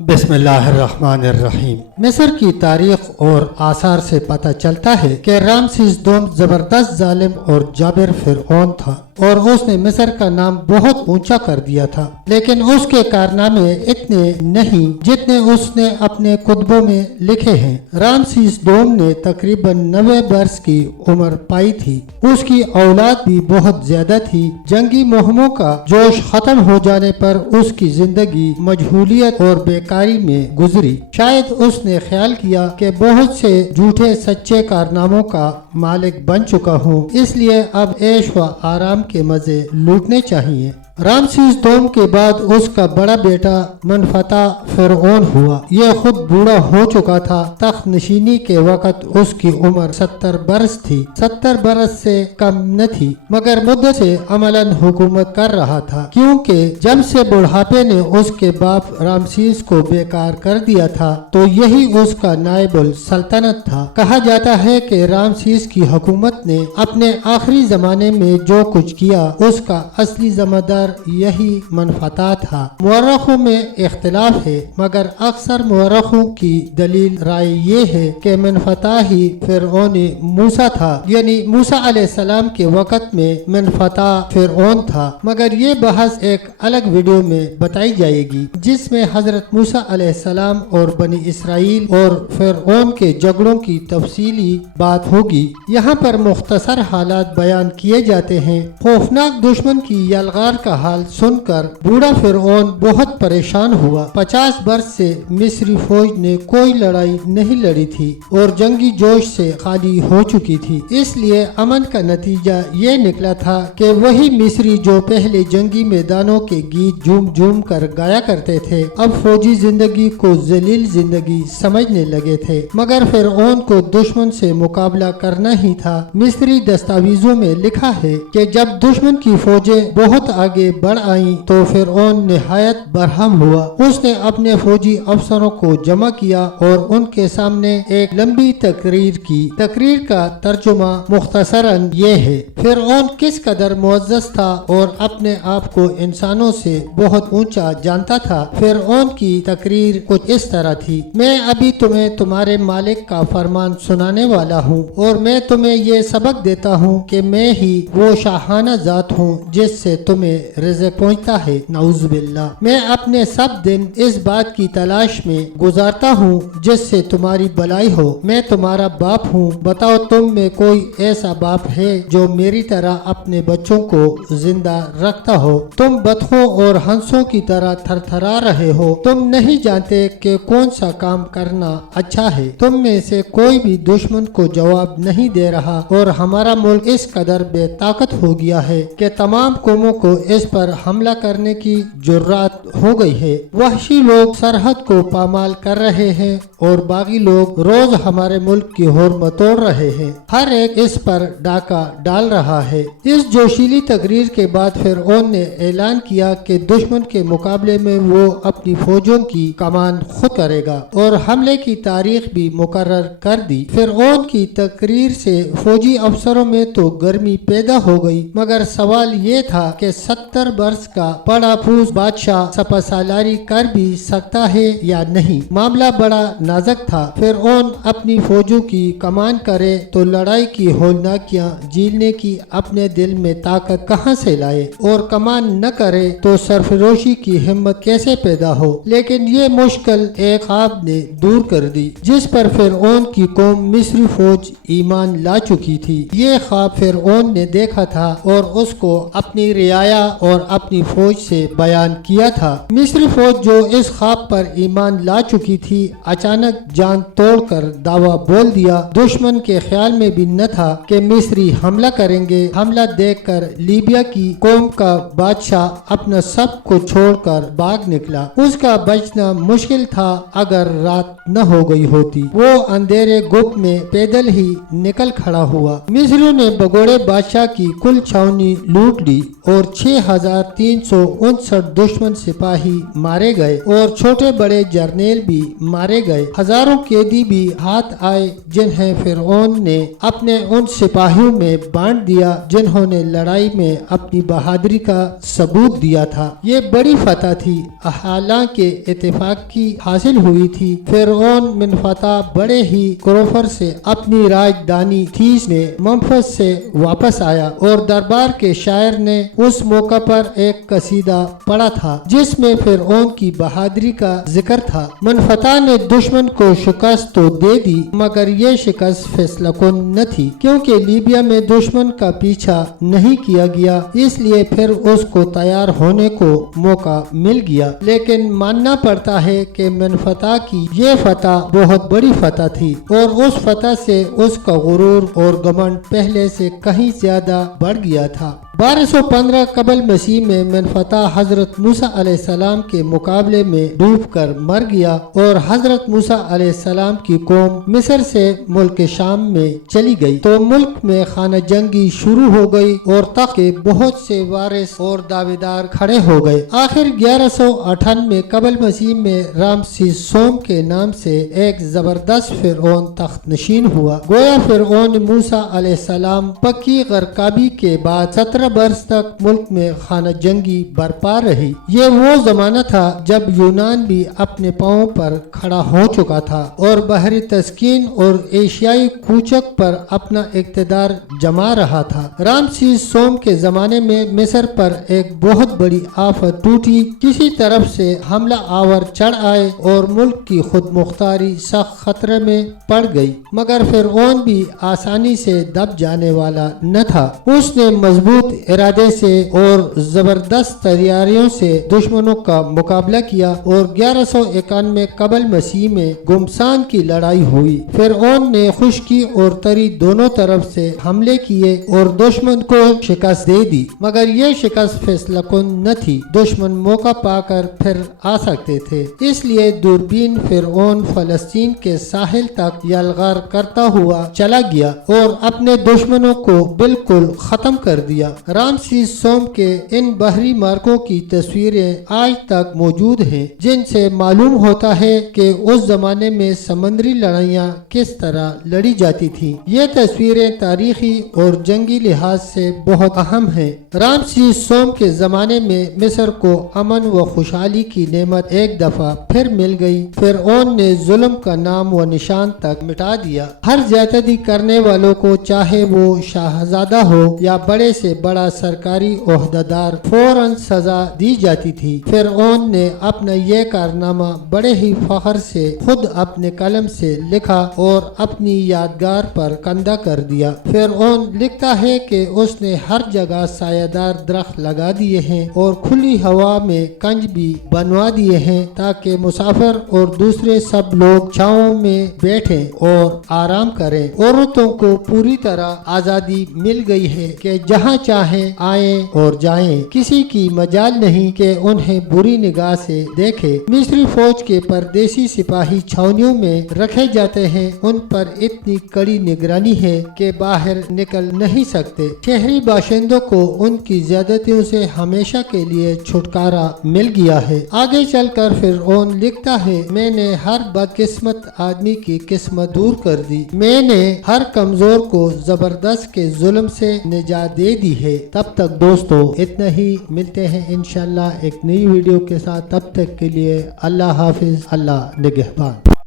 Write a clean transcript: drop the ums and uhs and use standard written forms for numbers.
बिस्मिल्लाहिर्रहमानिर्रहीम। मिस्र की तारीख और आसार से पता चलता है कि रामसीस II जबरदस्त जालिम और जाबिर फिरौन था और उसने मिस्र का नाम बहुत ऊंचा कर दिया था, लेकिन उसके कारनामे इतने नहीं जितने उसने अपने कुतबों में लिखे हैं। रामसीस II ने तकरीबन 90 बरस की उम्र पाई थी। उसकी औलाद भी बहुत ज्यादा थी। जंगी मुहिमों का जोश खत्म हो जाने पर उसकी जिंदगी मजहूलियत और बेकारी में गुजरी। शायद उसने ख्याल किया कि बहुत से झूठे सच्चे कारनामों का मालिक बन चुका हूँ, इसलिए अब ऐश व आराम के मजे लूटने चाहिए। रामसीस II के बाद उसका बड़ा बेटा मनफता फिरौन हुआ। यह खुद बूढ़ा हो चुका था। तख्त नशीनी के वक्त उसकी उम्र 70 बरस थी। 70 बरस से कम न थी, मगर मुद्दत से अमलन हुकूमत कर रहा था, क्योंकि जब से बुढ़ापे ने उसके बाप रामसीस को बेकार कर दिया था तो यही उसका नायबुल सल्तनत था। कहा जाता है कि रामसीस की हुकूमत ने अपने आखिरी जमाने में जो कुछ किया उसका असली जिम्मेदार यही मनफता था। मुअर्रिखों में इख्तिलाफ है, मगर अक्सर मुअर्रिखों की दलील राय ये है कि मनफता ही फिरौन मूसा था, यानी मूसा अलैहिस्सलाम के वक्त में मनफता फिरौन था। मगर ये बहस एक अलग वीडियो में बताई जाएगी, जिसमें हजरत मूसा अलैहिस्सलाम और बनी इसराइल और फिरौन के झगड़ों की तफसीली बात होगी। यहाँ पर मुख्तसर हालात बयान किए जाते हैं। खौफनाक दुश्मन की यलगार का हाल सुनकर बूढ़ा फिरौन बहुत परेशान हुआ। 50 वर्ष से मिस्री फौज ने कोई लड़ाई नहीं लड़ी थी और जंगी जोश से खाली हो चुकी थी। इसलिए अमन का नतीजा ये निकला था कि वही मिस्री जो पहले जंगी मैदानों के गीत झूम झूम कर गाया करते थे, अब फौजी जिंदगी को जलील जिंदगी समझने लगे थे। मगर फिरौन को दुश्मन से मुकाबला करना ही था। मिस्री दस्तावेजों में लिखा है कि जब दुश्मन की फौजें बहुत आगे बढ़ आई तो फिरौन निहायत बरहम हुआ। उसने अपने फौजी अफसरों को जमा किया और उनके सामने एक लंबी तकरीर की। तकरीर का तर्जुमा मुख्तसरन ये है: फिरौन किस कदर मुअज़्ज़ज़ था और अपने आप को इंसानों से बहुत ऊंचा जानता था। फिरौन की तकरीर कुछ इस तरह थी: मैं अभी तुम्हें तुम्हारे मालिक का फरमान सुनाने वाला हूँ और मैं तुम्हें ये सबक देता हूँ कि मैं ही वो शाहाना जात हूँ जिससे तुम्हें रिज़्क़ पहुँचता है। नाउज़ुबिल्लाह। मैं अपने सब दिन इस बात की तलाश में गुजारता हूँ जिससे तुम्हारी भलाई हो। मैं तुम्हारा बाप हूँ। बताओ तुम में कोई ऐसा बाप है जो मेरी तरह अपने बच्चों को जिंदा रखता हो? तुम बतखों और हंसों की तरह थरथरा रहे हो। तुम नहीं जानते कि कौन सा काम करना अच्छा है। तुम में से कोई भी दुश्मन को जवाब नहीं दे रहा और हमारा मुल्क इस कदर बेताकत हो गया है कि तमाम कौमों को इस पर हमला करने की जुर्रात हो गई है। वहशी लोग सरहद को पामाल कर रहे हैं और बागी लोग रोज हमारे मुल्क की हुर्मत तोड़ रहे हैं। हर एक इस पर डाका डाल रहा है। इस जोशीली तकरीर के बाद फिरौन ने ऐलान किया कि दुश्मन के मुकाबले में वो अपनी फौजों की कमान खुद करेगा और हमले की तारीख भी मुकर्रर कर दी। फिरौन की तकरीर से फौजी अफसरों में तो गर्मी पैदा हो गई, मगर सवाल ये था कि 70 वर्ष का बड़ा फूस बादशाह सपासालारी कर भी सकता है या नहीं। मामला बड़ा नाजुक था। फिरौन अपनी फौजों की कमान करे तो लड़ाई की होलनाकियां झेलने की अपने दिल में ताकत कहां से लाए, और कमान न करे तो सरफरोशी की हिम्मत कैसे पैदा हो। लेकिन ये मुश्किल एक ख्वाब ने दूर कर दी, जिस पर फिरौन की कौम मिस्री फौज ईमान ला चुकी थी। ये ख्वाब फिरौन ने देखा था और उसको अपनी रियाया और अपनी फौज से बयान किया था। मिस्री फौज जो इस ख्वाब पर ईमान ला चुकी थी, अचानक जान तोड़कर दावा बोल दिया। दुश्मन के ख्याल में भी न था कि मिस्री हमला करेंगे। हमला देखकर लीबिया की कौम का बादशाह अपना सब को छोड़कर भाग निकला। उसका बचना मुश्किल था अगर रात न हो गई होती। वो अंधेरे गुप्त में पैदल ही निकल खड़ा हुआ। मिस्रियों ने भगोड़े बादशाह की कुल छावनी लूट ली और 6 1359 दुश्मन सिपाही मारे गए और छोटे बड़े जर्नेल भी मारे गए। हजारों कैदी भी हाथ आए जिन्हें फिरौन ने अपने उन सिपाहियों में बांट दिया जिन्होंने लड़ाई में अपनी बहादुरी का सबूत दिया था। ये बड़ी फतह थी, हालांकि इत्तेफाक की हासिल हुई थी। फिरौन बिन फतह बड़े ही क्रोफर से अपनी राजधानी थीस में मंफस से वापस आया और दरबार के शायर ने उस मौका पर एक कसीदा पढ़ा था जिसमें फिरौन की बहादुरी का जिक्र था। मनफता ने दुश्मन को शिकस्त तो दे दी मगर ये शिकस्त फैसलाकुन न थी, क्योंकि लीबिया में दुश्मन का पीछा नहीं किया गया, इसलिए फिर उसको तैयार होने को मौका मिल गया। लेकिन मानना पड़ता है कि मनफता की ये फतह बहुत बड़ी फतह थी और उस फतह से उसका गुरूर और घमंड पहले से कहीं ज्यादा बढ़ गया था। 1215 कबल मसीह में मनफता हजरत मूसा अलैहिस्सलाम के मुकाबले में डूबकर मर गया और हजरत मूसा अलैहिस्सलाम की कौम मिस्र से मुल्क शाम में चली गई तो मुल्क में खाना जंगी शुरू हो गई और तक के बहुत से वारिस और दावेदार खड़े हो गए। आखिर 1198 कबल मसीह में रामसीस सोम के नाम से एक जबरदस्त फिरौन तख्त नशीन हुआ। गोया फिरौन मूसा अलैहिस्सलाम पक्की गरकाबी के बाद 17 बरस तक मुल्क में खाना जंगी बरपा रही। ये वो जमाना था जब यूनान भी अपने पांवों पर खड़ा हो चुका था और बहरी तस्कीन और एशियाई कूचक पर अपना इक़्तिदार जमा रहा था। रामसीस सोम के जमाने में मिस्र पर एक बहुत बड़ी आफत टूटी, किसी तरफ से हमला आवर चढ़ आए और मुल्क की खुद मुख्तारी सख्त खतरे में पड़ गई, मगर फिरौन भी आसानी से दब जाने वाला न था। उसने मजबूत इरादे से और जबरदस्त तैयारियों से दुश्मनों का मुकाबला किया और 1191 कबल मसीह में गुमसान की लड़ाई हुई। फिरौन ने खुश्की और तरी दोनों तरफ से हमले किए और दुश्मन को शिकस्त दे दी, मगर ये शिकस्त फैसलाकुन न थी। दुश्मन मौका पाकर फिर आ सकते थे, इसलिए दूरबीन फिरौन फलस्तीन के साहिल तक यलगार करता हुआ चला गया और अपने दुश्मनों को बिल्कुल खत्म कर दिया। रामसीस सोम के इन बहरी मार्गों की तस्वीरें आज तक मौजूद हैं, जिनसे मालूम होता है कि उस जमाने में समुद्री लड़ाइयाँ किस तरह लड़ी जाती थी। ये तस्वीरें तारीखी और जंगी लिहाज से बहुत अहम हैं। रामसीस सोम के जमाने में मिस्र को अमन व खुशहाली की नेमत एक दफा फिर मिल गई। फिरौन ने जुल्म का नाम व निशान तक मिटा दिया। हर ज्यादती करने वालों को, चाहे वो शाहजादा हो या बड़े से बड़ा सरकारी ओहदेदार, फौरन सजा दी जाती थी। फिरौन ने अपना ये कारनामा बड़े ही फख्र से खुद अपने कलम से लिखा और अपनी यादगार पर कंधा कर दिया। फिरौन लिखता है कि उसने हर जगह सायादार दरख्त लगा दिए हैं और खुली हवा में कंज भी बनवा दिए हैं ताकि मुसाफिर और दूसरे सब लोग छांव में बैठें और आराम करें। औरतों को पूरी तरह आजादी मिल गई है कि जहाँ चाहे आए और जाएं, किसी की मजाल नहीं कि उन्हें बुरी निगाह से देखे। मिस्री फौज के परदेसी सिपाही छावनियों में रखे जाते हैं, उन पर इतनी कड़ी निगरानी है कि बाहर निकल नहीं सकते। शहरी बाशिंदों को उनकी ज्यादतियों से हमेशा के लिए छुटकारा मिल गया है। आगे चलकर फिरौन लिखता है, मैंने हर बदकिस्मत आदमी की किस्मत दूर कर दी, मैंने हर कमजोर को जबरदस्त के जुल्म से निजात दे दी है। तब तक दोस्तों इतना ही, मिलते हैं इंशाल्लाह एक नई वीडियो के साथ। तब तक के लिए अल्लाह हाफिज, अल्लाह निगहबान।